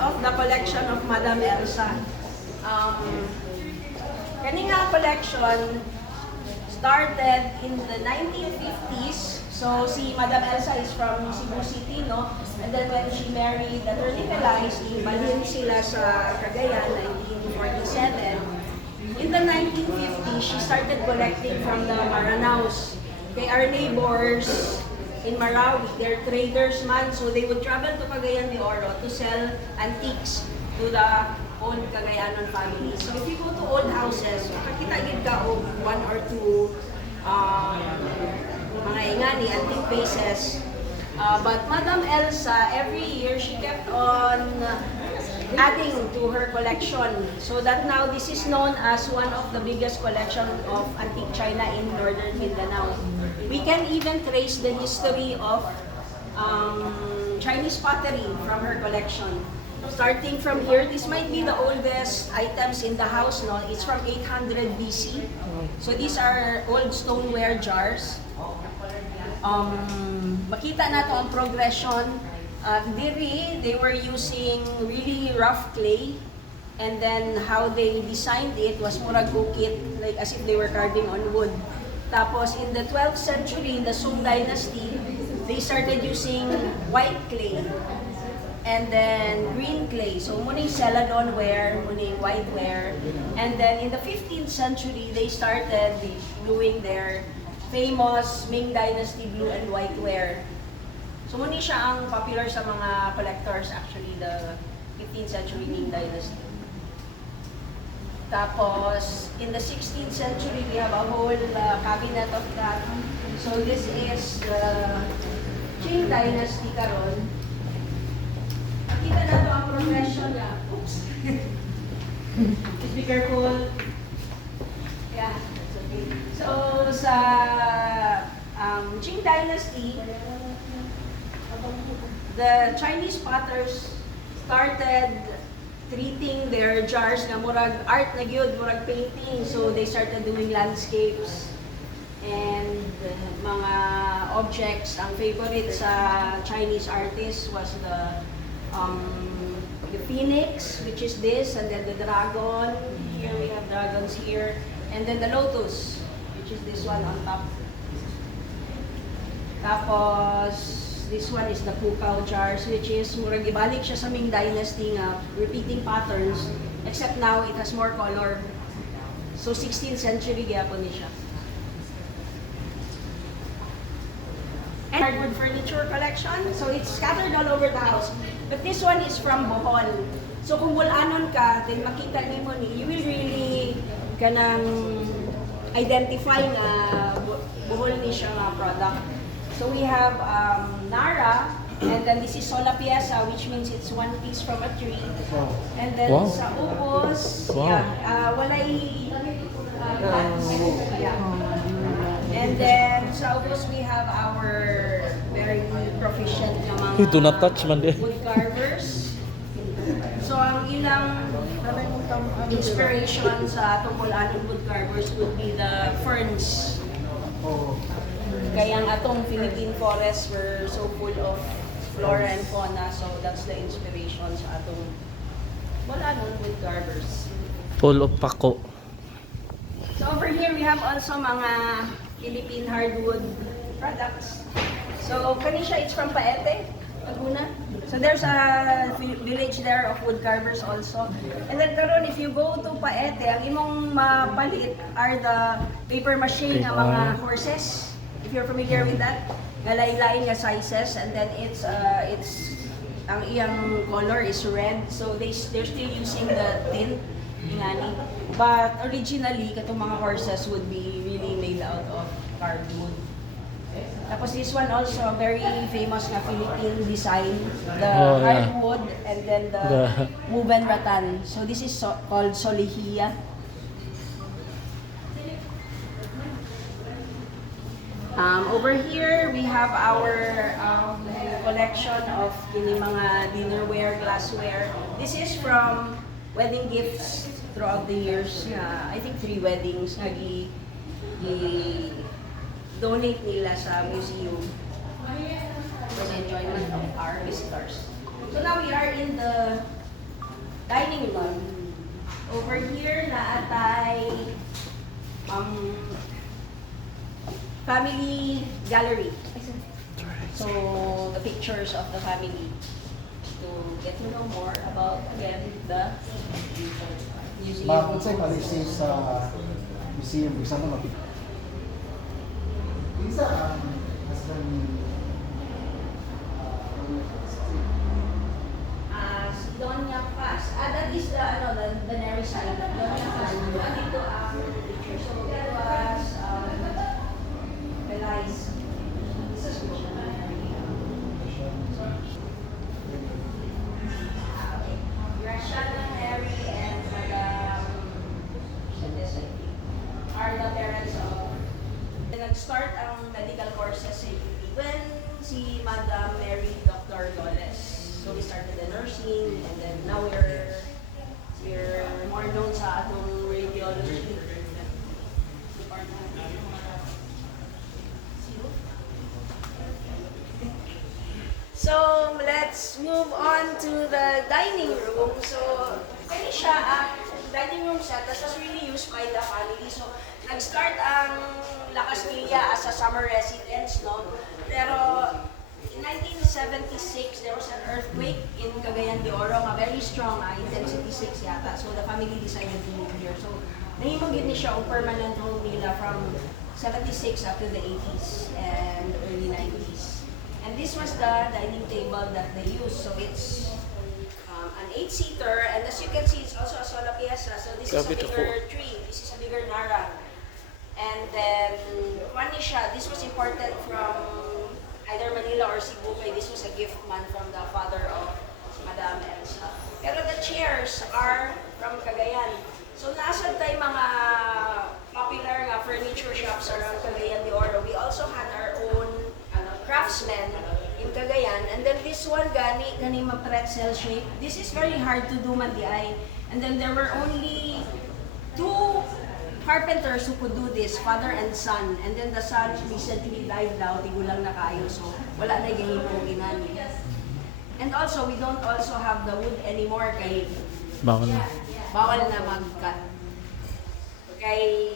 of the collection of Madam Elsa. Kani nga collection started in the 1950s. So si Madam Elsa is from Cebu City, no? And then when she married the Terlinelais, ibalhin sila sa Cagayan, 1947. In the 1950s, she started collecting from the Maranaos. They are neighbors in Marawi. They're traders man, so they would travel to Cagayan de Oro to sell antiques to the old Cagayanon family. So if you go to old houses, makakita gid ka og one or two mga ingani, antique vases. But Madam Elsa, every year she kept on adding to her collection, so that now this is known as one of the biggest collection of antique china in northern Mindanao. We can even trace the history of Chinese pottery from her collection. Starting from here, this might be the oldest items in the house, no? It's from 800 BC. So these are old stoneware jars. Makita nato ang progression. They were using really rough clay, and then how they designed it was murag gukit, like as if they were carving on wood. Tapos in the 12th century, in the Song dynasty, they started using white clay and then green clay. So muning celadon ware, muning white ware. And then in the 15th century, they started doing their famous Ming Dynasty blue and white ware. So muna siya ang popular sa mga collectors, actually, the 15th century Ming Dynasty. Tapos, in the 16th century, we have a whole cabinet of that. So this is the Qing Dynasty karon. Makita na ito ang progression niya. Oops! Just be careful. Yeah, that's okay. So, sa Qing Dynasty, the Chinese potters started treating their jars na murag art na gyud, murag painting. So they started doing landscapes and mga objects. Ang favorite sa Chinese artists was the phoenix, which is this, and then the dragon. Here we have dragons here, and then the lotus, which is this one on top. Tapos this one is the Pukao jars, which is murag ibalik siya sa Ming Dynasty nga repeating patterns, except now it has more color. So 16th century gyapon ni siya. And hardwood furniture collection, so it's scattered all over the house. But this one is from Bohol. So kung walanon ka, then makita nimo ni, you will really kanang identify nga Bohol ni siya nga product. So we have Nara, and then this is sola pieza, which means it's one piece from a tree. And then sa upos, walay and then sa upos we have our very proficient na mga do not touch man de. wood carvers. So ang ilang inspiration sa tungkol anong wood carvers would be the ferns. Kaya ang atong Philippine forests were so full of flora and fauna, so that's the inspiration sa atong wala nun wood carvers. Full of pako. So over here we have also mga Philippine hardwood products. So kani siya, it's from Paete, Laguna. So there's a village there of wood carvers also. And then karon if you go to Paete, ang imong mapalit are the paper mache nga mga horses. If you're familiar with that, galay-lain nga sizes, and then it's ang iyang color is red, so they're still using the tint ingani. But originally, katong mga horses would be really made out of carved wood. Tapos this one also very famous na Philippine design, the hardwood and then the woven rattan. So this is called solihia. Over here, we have our collection of kini mga dinnerware, glassware. This is from wedding gifts throughout the years. I think 3 weddings na donate nila sa museum for the enjoyment of our visitors. So now we are in the dining room. Over here na atay family gallery. So the pictures of the family to get to know more about again the museum. Ma'am, kung sa'yo palisi sa museum, bisa mo mapit. Isa ang husband ni Si Doña Paz. That is the Neri side. Doña Paz. Dito ang picture. So that was Belais. This is Graciana, Mary, and Madam are the parents of. Nag-start ang medical courses sa UP when si Madam Mary, Dr. Loles. So we started the nursing, and then now we're more known sa atong radiology department. So let's move on to the dining room. So kani siya ang dining room set that was really used by the family. So nag-start ang La Castilla as a summer residence, no? Pero in 1976, there was an earthquake in Cagayan de Oro, a very strong, intensity 6 yata. So the family decided to move here. So nahimog ni siya ang permanent home nila from 76 up to the 80s and early 90s. And this was the dining table that they used. So it's an 8-seater, and as you can see, it's also a sola pieza. So this is a Grabe, bigger tree. This is a bigger narang. And then, funny siya, this was imported from either Manila or Cebu. Kaya this was a gift man from the father of Madam Elsa. Pero the chairs are from Cagayan. So nasa tayo mga popular nga furniture shops around Cagayan de Oro. We also had our own craftsmen in Cagayan. And then this one, gani ma-pretzel shape. This is very hard to do man di ay. And then there were only 2 carpenters who could do this, father and son. And then the son recently died now, tigulang na kayo. So wala na gahimo ginani. And also, we don't also have the wood anymore kay Bawal na. bawal na mag-cut. Kay